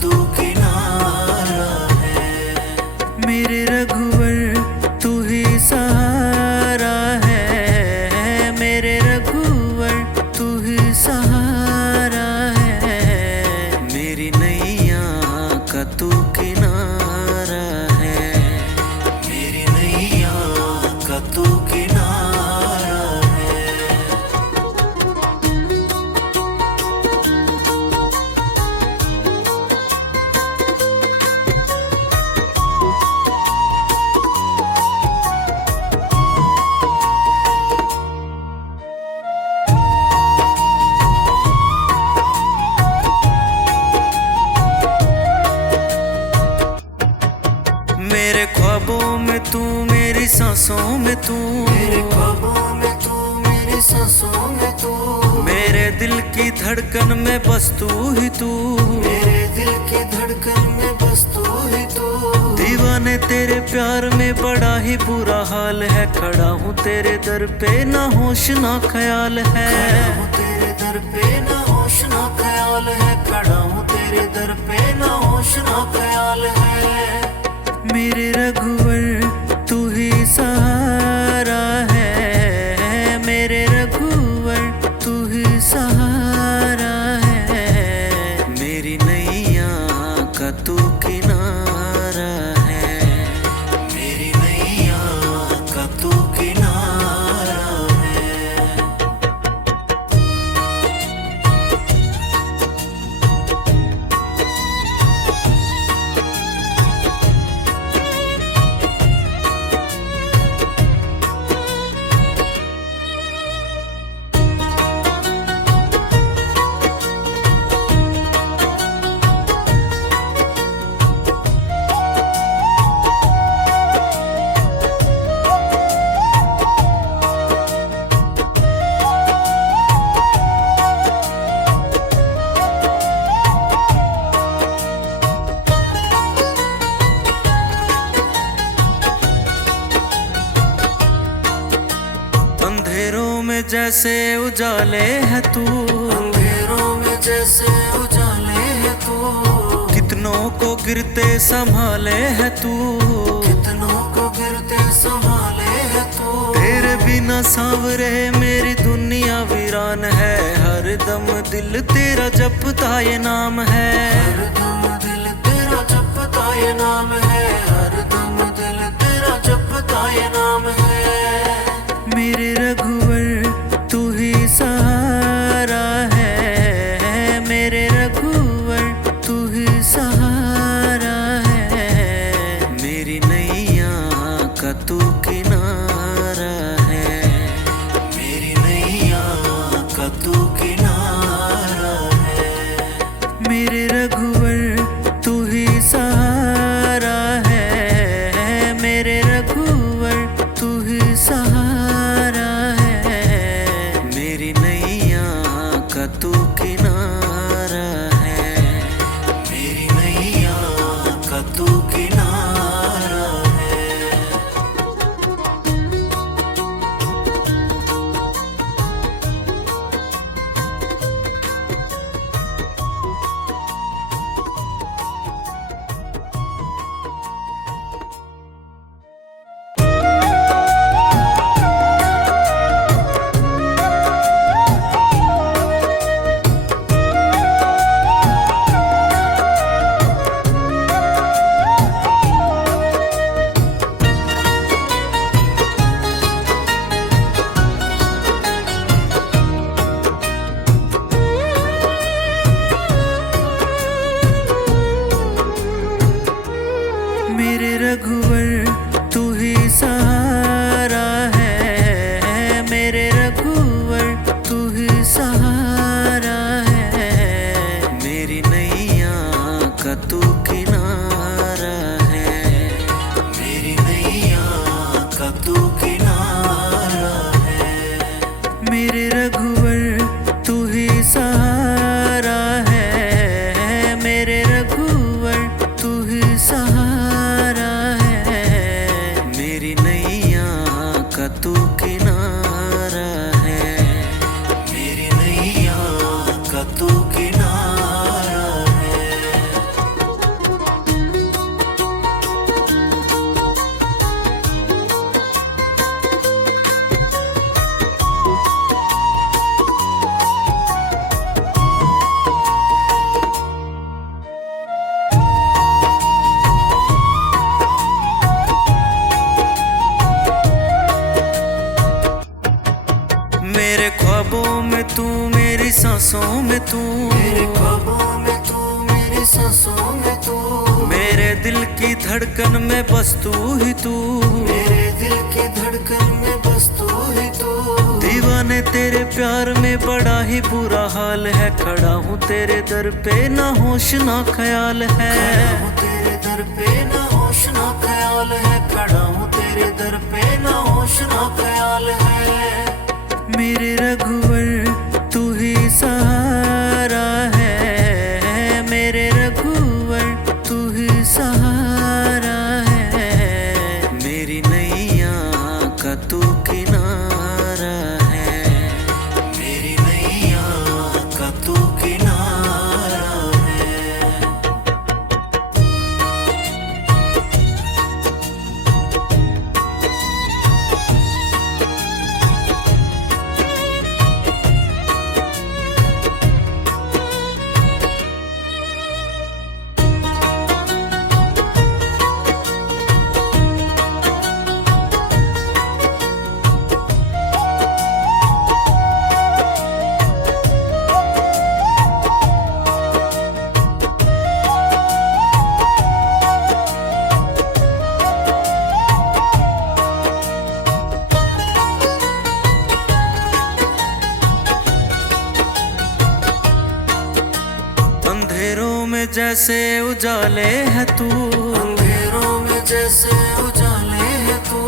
तू किनारा है। मेरे रघुवर तू ही सहारा है, मेरे रघुवर तू ही सहारा है। मेरी नैया का तू किनारा है, मेरी नैया का तू किनारा है। मेरे ख्वाबों में तू, मेरी सांसों में तू, मेरे ख्वाबों में तू, मेरी सांसों में तू, मेरे दिल की धड़कन में बस तू ही तू, मेरे दिल की धड़कन में बस तू ही तू। दीवाने तेरे प्यार में बड़ा ही बुरा हाल है, खड़ा हूँ तेरे दर पे ना होश ना ख्याल है, खड़ा हूँ तेरे दर पे ना होश ना ख्याल है, खड़ा हूँ तेरे दर पे ना होश ना ख्याल है। मेरे रघुवर तू ही सहारा है, मेरे रघुवर तू ही सहारा है। मेरी नैया का तू किनारा है, मेरी नैया का तू किनारा है। अंधेरों में जैसे उजाले है तू, अंधेरों में जैसे उजाले है तू, कितनों को गिरते संभाले है तू, कितनों को गिरते संभाले है तू। तेरे बिना सांवरे मेरी दुनिया वीरान है, हर दम दिल तेरा जपता ये नाम है, हर दम दिल तेरा जपता ये नाम है, हर दम दिल तेरा जपता ये नाम है। मेरे रघुवर तू ही सहारा है, मेरे रघुवर तू ही सहारा है। मेरी नैया का तू किनारा है, मेरी नैया का तू किनारा है। मेरे सांसों में तू, मेरे ख्वाबों में तू, मेरी सांसों में तू, मेरे दिल की धड़कन में बस तू ही तू, मेरे दिल की धड़कन में बस तू ही तू। दीवाने तेरे प्यार में बड़ा ही बुरा हाल है, खड़ा हूँ तेरे दर पे ना होश ना ख्याल है, खड़ा हूँ तेरे दर पे ना होश ना ख्याल है, खड़ा हूँ तेरे दर पे ना होश ना ख्याल है। मेरे रघुवर तू ही सहारा है, मेरे रघुवर तू ही सहारा है, मेरी नैया का तू किनारा है, मेरी नैया का तू किनारा है। अंधेरों में जैसे उजाले है तू, अंधेरों में जैसे उजाले है तू,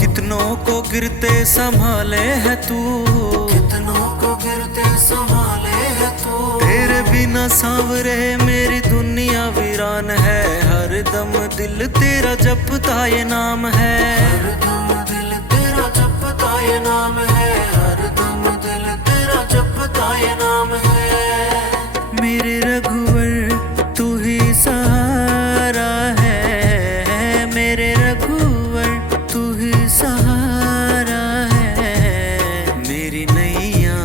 कितनों को गिरते संभाले है तू, कितनों को गिरते संभाले है तू। तेरे बिना सांवरे मेरी दुनिया वीरान है, हर दम दिल तेरा जपता ये नाम है, हर दम दिल तेरा जपता ये नाम है, हर दम दिल तेरा जपता ये नाम है। मेरे रघुवर तू ही सहारा है, मेरे रघुवर तू ही सहारा है, मेरी नैया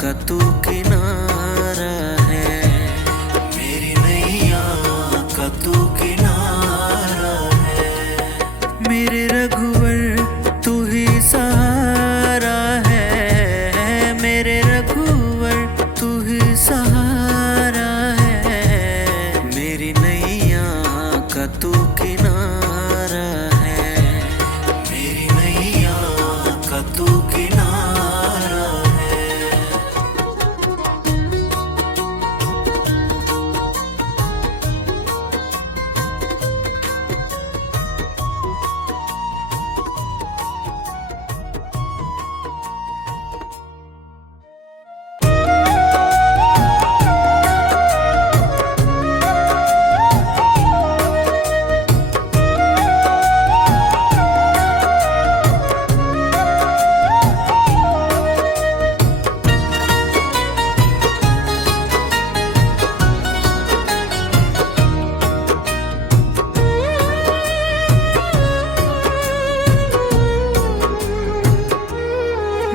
का तू किनारा है, मेरी नैया का तू किनारा है। मेरे रघुवर तू ही सहारा है, मेरे रघुवर तू ही सहारा है, मेरी नैया का तू किनारा है, मेरी नैया का तू किनारा है।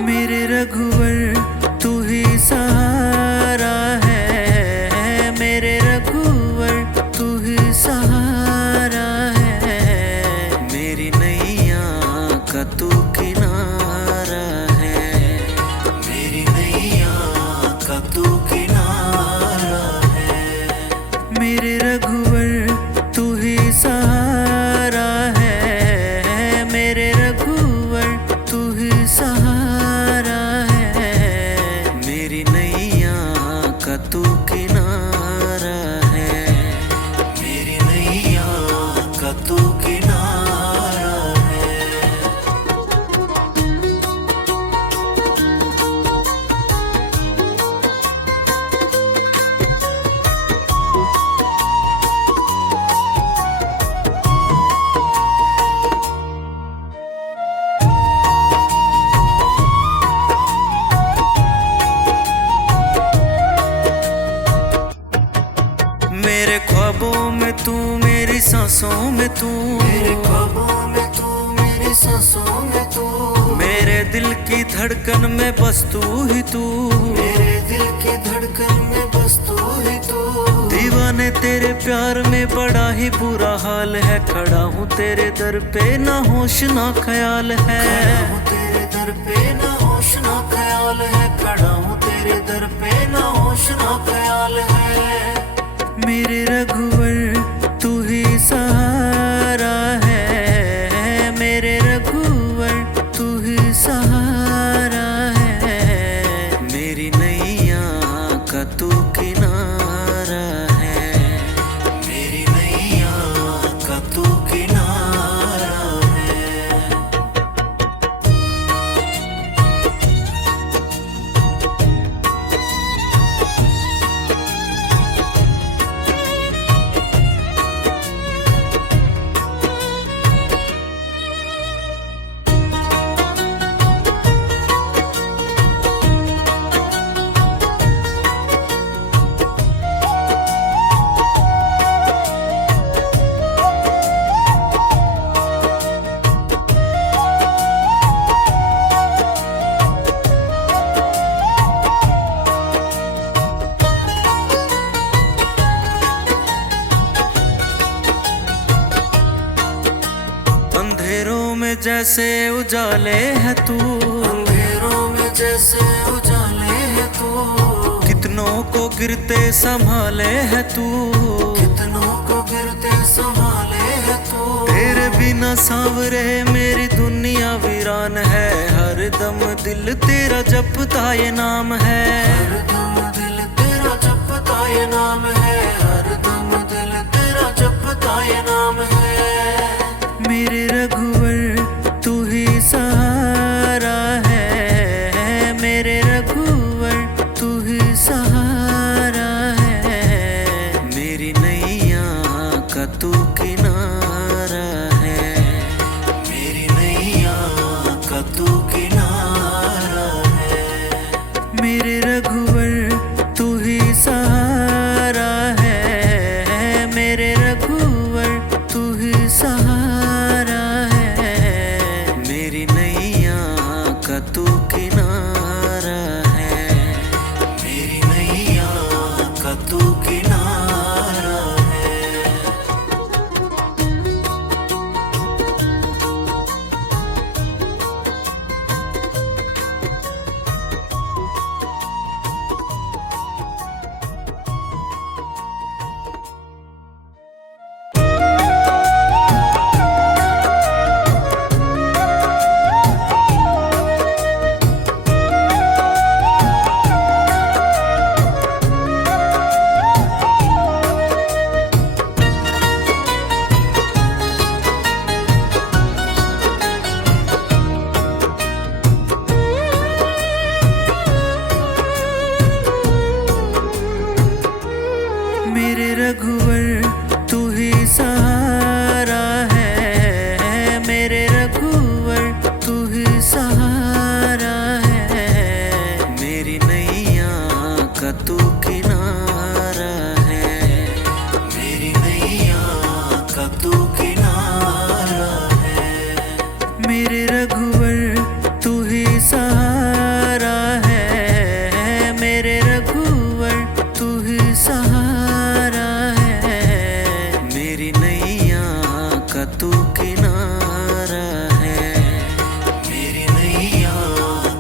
मेरे रघुवर तू ही सहारा है, मेरे रघुवर तू ही सहारा है, मेरी नैया का तू किनारा है, मेरी नैया का तू किनारा है। मेरे रघुवर तू ही सहारा है, मेरे रघुवर तू ही सहारा है, मेरी नैया का तू किनारा है, मेरी नैया का तू किनारा है। मेरे ख्वाबों में तू, मेरी सांसों में तू, मेरे ख्वाबों में तू, मेरी सांसों में तू, मेरे दिल की धड़कन में बस तू ही तू, मेरे दिल की धड़कन में बस तू ही तू। दीवाने तेरे प्यार में बड़ा ही बुरा हाल है, खड़ा हूँ तेरे दर पे ना होश ना ख्याल है, खड़ा हूँ तेरे दर पे ना होश ना ख्याल है, खड़ा हूँ तेरे दर पे ना होश ना ख्याल है। मेरे रघुवर तू ही सहारा है, मेरे रघुवर तू ही सहारा है, मेरी नैया का तू किनारा है, मेरी नैया का तू किनारा है। अंधेरों में जैसे उजाले है तू, अंधेरों में जैसे उजाले है तू, कितनों को गिरते संभाले है तू, कितनों को गिरते संभाले है तू। तेरे बिना सांवरे मेरी दुनिया वीरान है, हर दम दिल तेरा जपता ये नाम है, हर दम दिल तेरा जपता ये नाम है, हर दम दिल तेरा जपता ये नाम है। मेरे रघुवर तू ही सहारा है, मेरे रघुवर तू ही सहारा है, मेरी नैया का तू किनारा है, मेरी नैया का तू किनारा है। मेरे रघुवर तू ही सहारा है, मेरे रघुवर तू ही सहारा है, मेरी नैया का तू किनारा है, मेरी नैया का तू किनारा है। मेरे रघुवर तू ही सहारा है, मेरे रघुवर तू ही सहारा है, मेरी नैया का तू किनारा है, मेरी नैया का तू किनारा है। मेरे रघुवर तू ही सहारा है, मेरे रघुवर तू ही सहारा है, मेरी नैया का तू किनारा है, मेरी नैया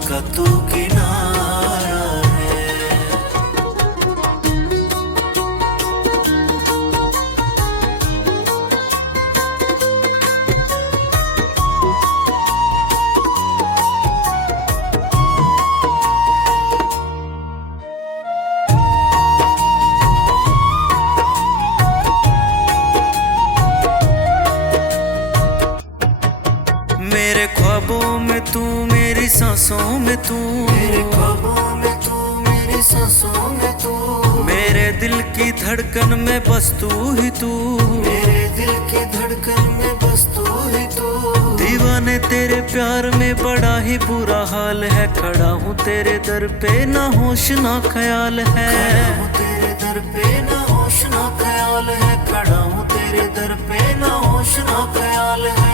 का तू किनारा है। मेरे ख्वाबों में तू, मेरी सांसों में तू, मेरे ख्वाबों में तू, मेरी सांसों में तू, मेरे दिल की धड़कन में बस तू ही तू, मेरे दिल की धड़कन में बस तू ही तू। दीवाने तेरे प्यार में बड़ा ही बुरा हाल है, खड़ा हूँ तेरे दर पे ना होश ना ख्याल है, खड़ा हूँ तेरे दर पे ना होश ना ख्याल है, खड़ा हूँ तेरे दर पे ना होश ना ख्याल है।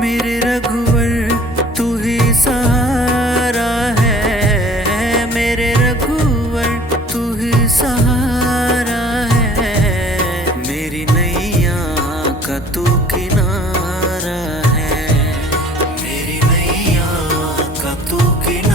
मेरे रघुवर तू ही सहारा है, मेरे रघुवर तू ही सहारा है, मेरी नैया का तू किनारा है, मेरी नैया का तू किनारा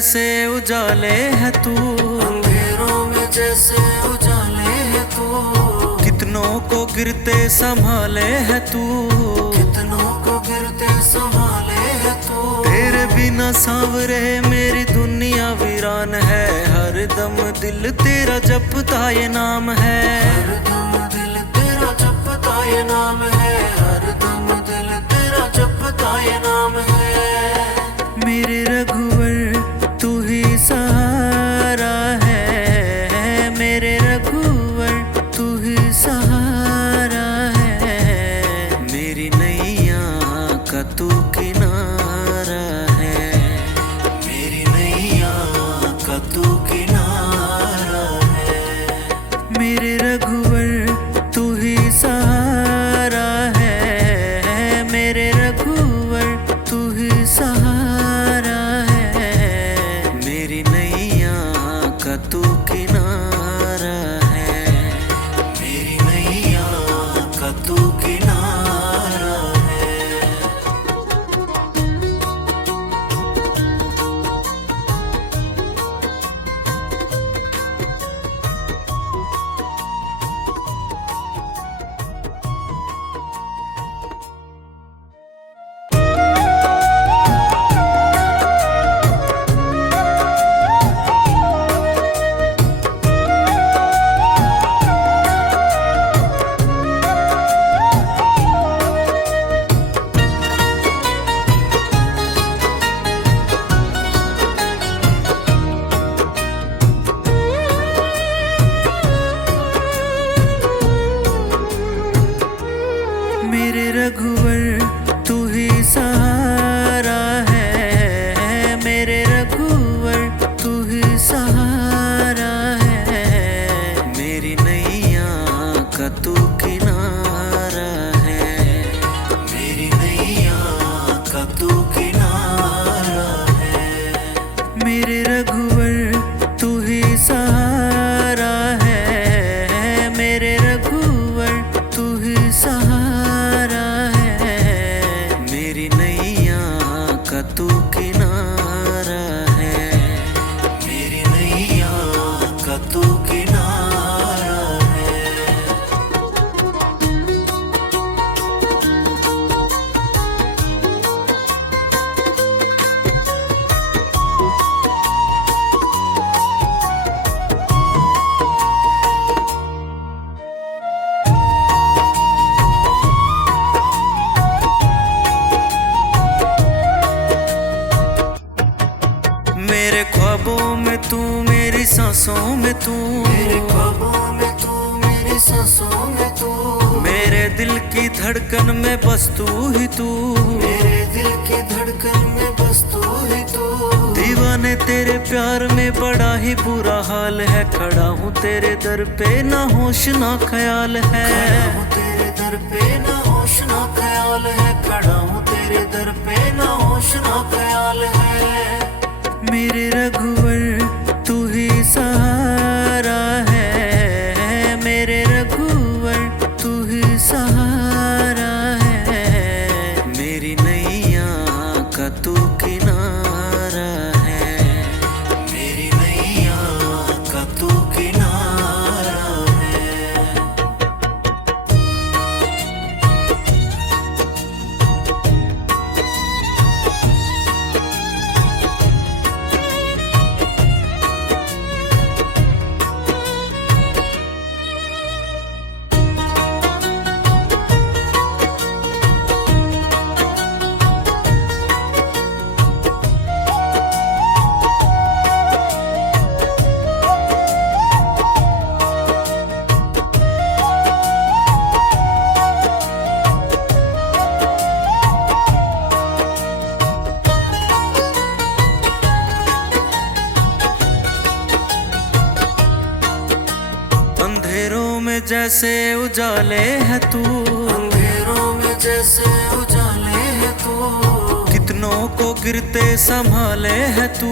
जैसे उजाले है तू, अंधेरों में जैसे उजाले है तू, कितनों को गिरते संभाले है तू, कितनों को गिरते संभाले है तू। तेरे बिना सांवरे मेरी दुनिया वीरान है, हर दम दिल तेरा जपता ये नाम है, हर दम दिल तेरा जपता ये नाम है, हर दम दिल तेरा जपता ये नाम है। मेरे रघुवर तू ही सहारा है, मेरे रघुवर तू ही सहारा है, मेरी नैया का तू किनारा है, मेरी नैया का तू किनारा है। मेरे रघुवर तू ही सहारा है, मेरे रघुवर तू ही सहारा है, मेरी नैया का तू किनारा है, मेरी नैया का तू किनारा है। मेरे रघुवर तू ही सहारा है, मेरे रघुवर तू ही सहारा है, मेरी नैया का तू किनारा है, मेरी नैया का तू किनारा है। मेरे रघुवर तू ही सहारा है, मेरे रघुवर तू ही सहारा है, मेरी नैया का तू किनारा है, मेरी नैया का तू किनारा है। मेरे ख्वाबों में तू, मेरी सांसों में तू, मेरे ख्वाबों में तू, मेरी सांसों में तू, मेरे दिल की धड़कन में बस तू ही तू, मेरे दिल की धड़कन में बस तू ही तू। दीवाने तेरे प्यार में बड़ा ही बुरा हाल है, खड़ा हूँ तेरे दर पे ना होश ना ख्याल है, खड़ा हूँ तेरे दर पे ना होश ना ख्याल है, खड़ा हूँ तेरे दर पे ना होश ना ख्याल है। मेरे रघुवर तू ही सहारा है, मेरे रघुवर तू ही सहारा है, मेरी नैया का तू किनारा है, मेरी नैया का तू किनारा है। जैसे उजाले है तू, अंधेरों में जैसे उजाले है तू, कितनों को गिरते संभाले है तू,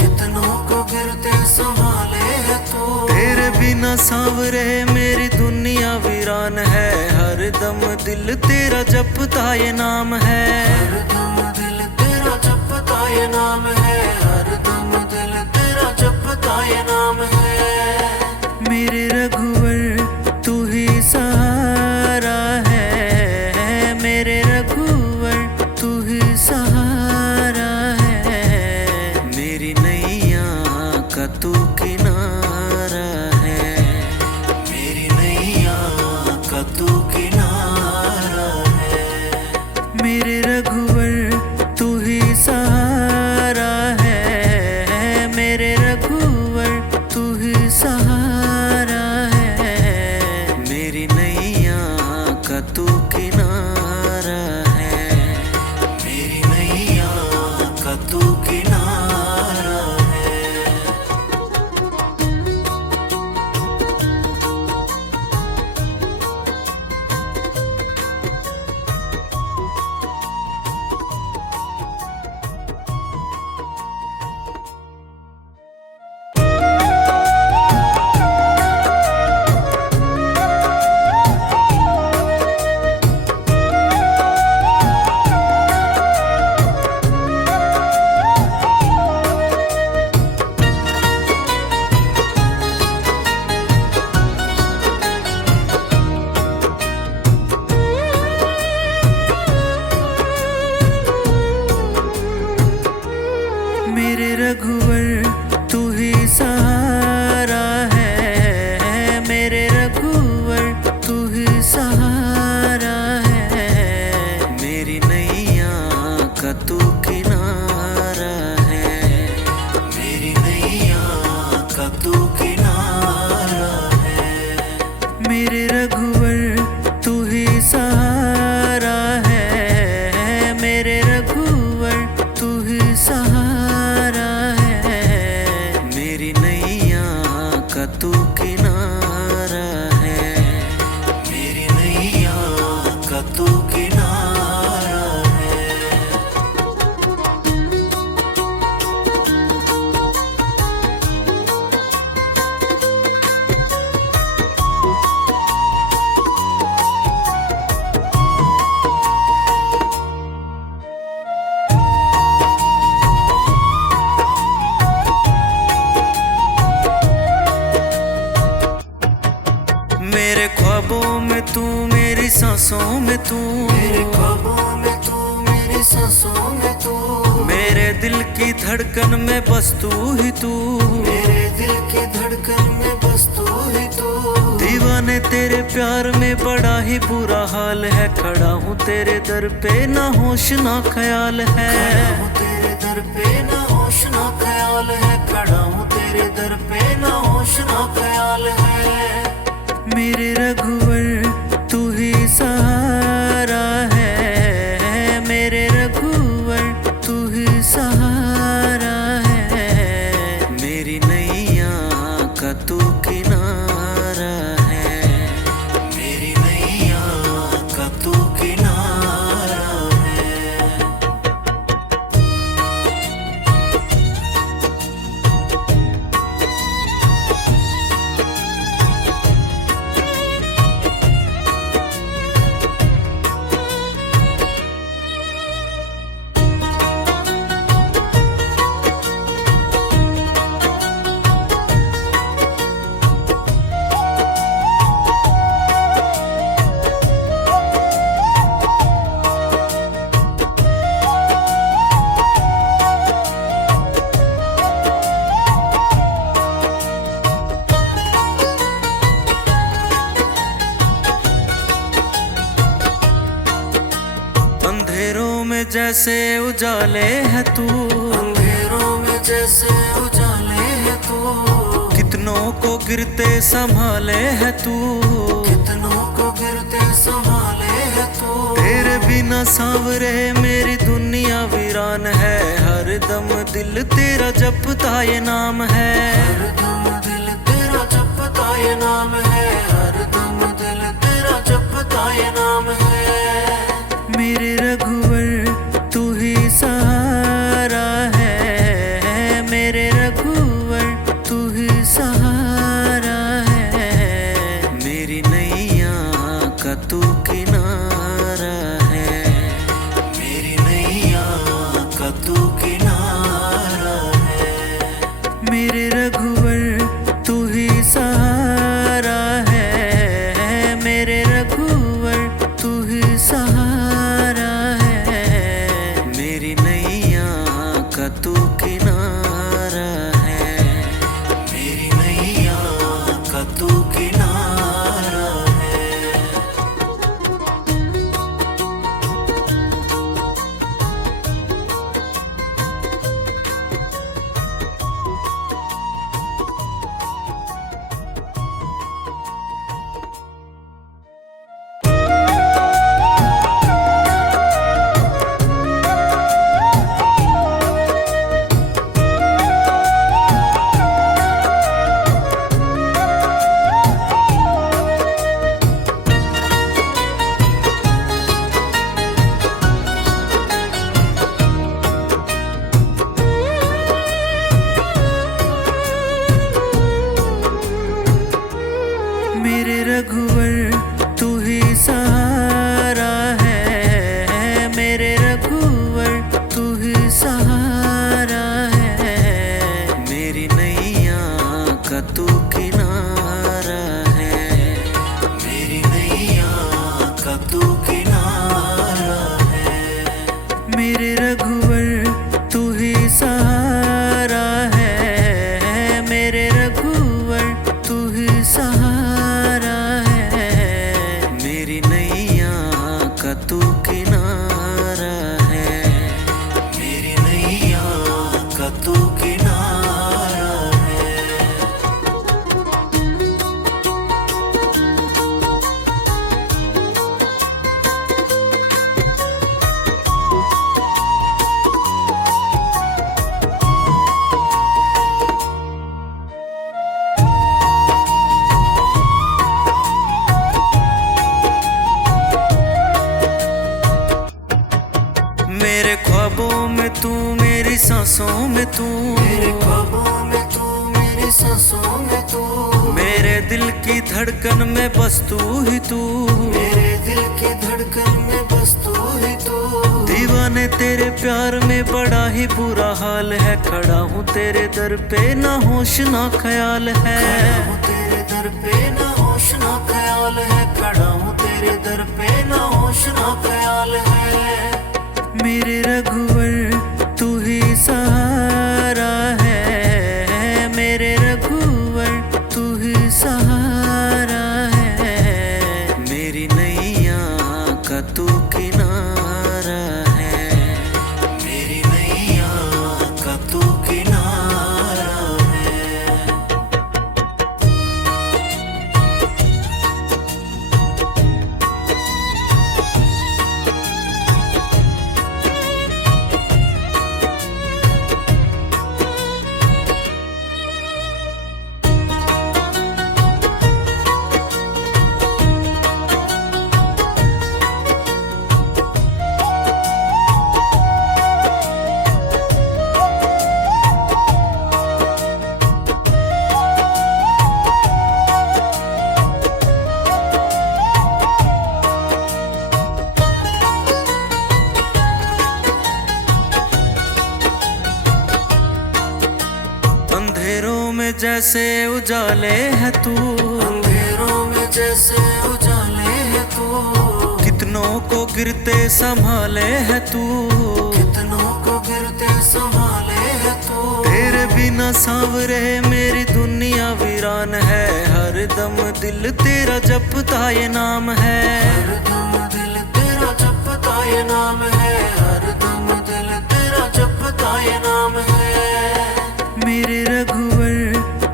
कितनों को गिरते संभाले है तू। तेरे बिना सांवरे मेरी दुनिया वीरान है, हर दम दिल तेरा जपता ये नाम है, हर दम दिल तेरा जपता जपता ये नाम है, हरदम दिल तेरा जपता ये नाम है। मेरे रघुवर तू ही सहारा है, मेरे रघुवर तू ही सहारा है, मेरी नैया का तू किनारा है, मेरी नैया का तू किनारा है। मेरे रघुवर तू ही सहारा है, मेरे रघुवर तू ही सहारा है, मेरी नैया का तू किनारा है, मेरी नैया का तू किनारा है। मेरे रघुवर तू ही सहारा है, मेरे रघुवर तू ही सहारा है, मेरी नैया का तू किनारा है, मेरी नैया का तू किनारा है। मेरे रघुवर तू ही सहारा है, मेरे रघुवर तू ही सहारा है, मेरी नैया का तू किनारा है, मेरी नैया का तू किनारा है। मेरे ख्वाबों में तू, मेरी सांसों में तू, मेरे ख्वाबों में तू, मेरी सांसों में तू, मेरे दिल की धड़कन में बस तू ही तू, मेरे दिल की धड़कन में बस तू ही तू। दीवाने तेरे प्यार में बड़ा ही बुरा हाल है, खड़ा हूँ तेरे दर पे ना होश ना ख्याल है, खड़ा हूँ तेरे दर पे ना होश ना ख्याल है, खड़ा हूँ तेरे दर पे ना होश ना ख्याल है। मेरे रघुवर तू ही सहारा है, मेरे रघुवर तू ही सहारा है, मेरी नैया का तू किनारा है, मेरी नैया का तू किनारा है। अंधेरों में जैसे उजाले है तू, अंधेरों में जैसे उजाले है तू, कितनों को गिरते संभाले है तू, कितनों को गिरते संभाले है तू। तेरे बिना सांवरे मेरी दुनिया वीरान है, हर दम दिल तेरा जपता ये नाम है, हरदम दिल तेरा जपता ये नाम है, हरदम दिल तेरा जपता ये नाम है। मेरे रघुवर तू ही सहारा है, मेरे रघुवर तू ही सहारा है, मेरी नैया का तू किनारा है, मेरी नैया का तू किनारा मेरे रघुवर तू ही सहारा है, मेरे रघुवर तू ही सहारा है, मेरी नैया का तू किनारा है, मेरी नैया का तू किनारा है। मेरे रघुवर तू ही सहारा है, मेरे रघुवर तू ही सहारा है, मेरी नैया का तू किनारा है, मेरी नैया का तू किनारा है। मेरे ख्वाबों में तू, मेरी सांसों में तू, मेरे ख्वाबों में तू, मेरी सांसों में तू, मेरे दिल की धड़कन में बस तू ही तू, मेरे दिल की धड़कन में बस तू ही तू। दीवाने तेरे प्यार में बड़ा ही बुरा हाल है, खड़ा हूँ तेरे दर पे ना होश ना ख्याल है, खड़ा हूँ तेरे दर पे ना होश ना ख्याल है, खड़ा हूँ तेरे दर पे ना होश ना ख्याल है। मेरे रघुवर तू ही सहारा है, मेरे रघुवर तू ही सहारा है, मेरी नैया का तू किनारा है, मेरी नैया का तू किनारा है। अंधेरों में जैसे उजाले है तू, अंधेरों में जैसे उजाले है तू, कितनों को गिरते संभाले है तू, कितनों को गिरते संभाले है तू। तेरे बिना सांवरे मेरी दुनिया वीरान है, हर दम दिल तेरा जपता ये नाम है, हर दम दिल तेरा जपता ये नाम है, हर दम दिल तेरा जपता ये नाम है। मेरे रघुवर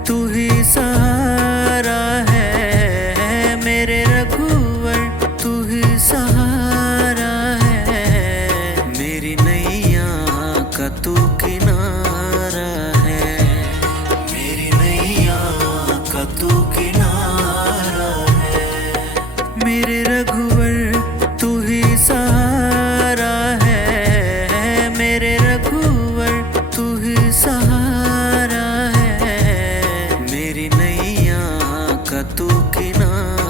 तू ही सहारा है, मेरे रघुवर तू ही सहारा है, मेरी नैया का तू किनारा है, मेरी नैया का तू किनारा है। मेरे रघुवर तू ही सहारा है, मेरे रघुवर तू ही सहारा है, मेरी नैया का तू किनारा